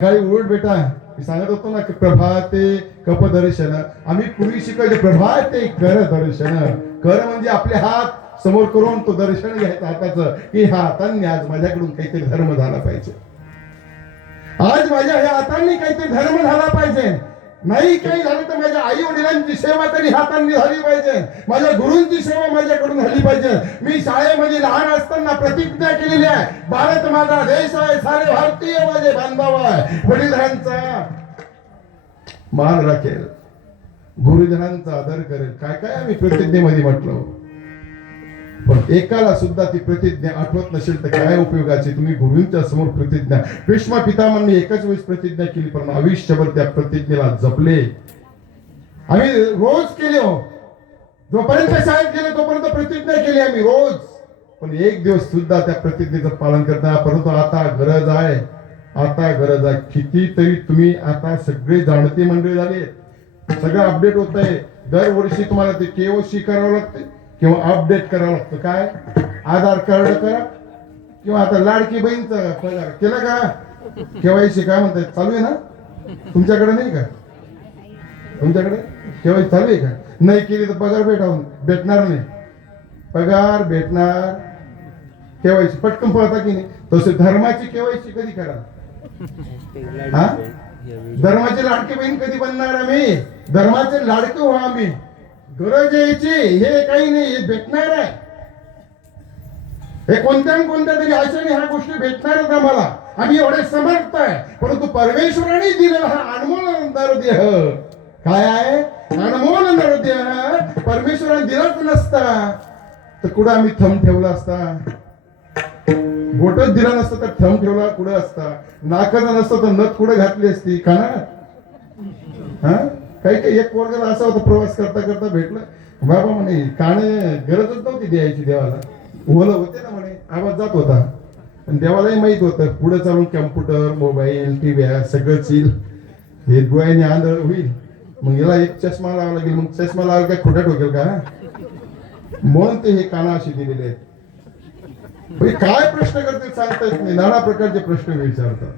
काही उलट बेटा मी सांगत होतो ना की प्रभाते कप दर्शन. आम्ही पूर्वी शिकायचे प्रभाते कर दर्शन. कर म्हणजे आपले हात समोर करून तो दर्शन घ्यायचं हाताचं की हा हातांनी आज माझ्याकडून काहीतरी धर्म झाला पाहिजे. आज माझ्या ह्या हातांनी काहीतरी धर्म झाला पाहिजे. नाही काही झालं तर माझ्या आई वडिलांची सेवा तरी हातांनी झाली पाहिजे. माझ्या गुरूंची सेवा माझ्याकडून झाली पाहिजे. मी शाळेमध्ये लहान असताना प्रतिज्ञा केलेली आहे, भारत माझा देश आहे, सारे भारतीय माझे बांधव आहे. वडिलांचा मान राखेल, गुरुजनांचा आदर करेल. काय काय आम्ही प्रतिज्ञेमध्ये म्हटलो. पण एकाला सुद्धा ती प्रतिज्ञा आठवत नसेल तर काय उपयोगाची. तुम्ही गुरूंच्या समोर प्रतिज्ञा, भीष्म पितामहांनी एकच वेळेस प्रतिज्ञा केली पण आयुष्यभर त्या प्रतिज्ञेला जपले. आम्ही रोज केले हो, जोपर्यंत शाळेत गेले तोपर्यंत प्रतिज्ञा केली आम्ही रोज. पण एक दिवस सुद्धा त्या प्रतिज्ञेचं पालन करता. परंतु आता गरज आहे, आता गरज आहे. कितीतरी तुम्ही आता सगळे जाणते मंडळी झाले, सगळं अपडेट होत आहे. दरवर्षी तुम्हाला ते केओसी करावं लागते किंवा अपडेट करावं लागतं. काय आधार कार्ड करा किंवा आता लाडकी बहीणचा पगार केला का, केवायसी काय म्हणतात चालू आहे ना. तुमच्याकडे नाही का, तुमच्याकडे केवायसी चालू आहे का. नाही केली तर पगार भेटणार नाही. पगार भेटणार, केवायसी पटकन पळता की नाही. तसे धर्माची केवायसी कधी करा. हा, धर्माचे लाडके बहीण कधी बनणार आम्ही. धर्माचे लाडके व्हा आम्ही. गरज यायची हे काही नाही, हे भेटणार आहे. हे कोणत्या तरी आशेने ह्या गोष्टी भेटणारच आम्हाला. आम्ही एवढे समर्थ आहे. परंतु परमेश्वराने दिलेला हा अनमोल नरदेह काय आहे, अनमोल नरदेह परमेश्वराने दिलाच नसता तर कुठं आम्ही थंब ठेवला असता. बोटच दिला नसतं तर थंब ठेवला कुठं असता. नाकाचं नसतं तर नथ कुठं घातली असती कानात. हा, काही एक वर्गाला असा होता, प्रवास करता करता भेटलं बाबा म्हणे कान गरजच नव्हती द्यायची देवाला, ओलं होते ना म्हणे, आवाज जात होता. पण देवालाही माहित होतं पुढे चालून कम्प्युटर मोबाईल टीव्ही सगळं चिल हे डोळ्याने आंधळ होईल. मग याला एक चष्मा लावा लागेल. मग चष्मा लावायला काय खोटा ठोकेल का. म्हणून ते हे काना असे दिलेले आहेत. काय प्रश्न करते सांगता येत नाही. नाना प्रकारचे प्रश्न विचारतात.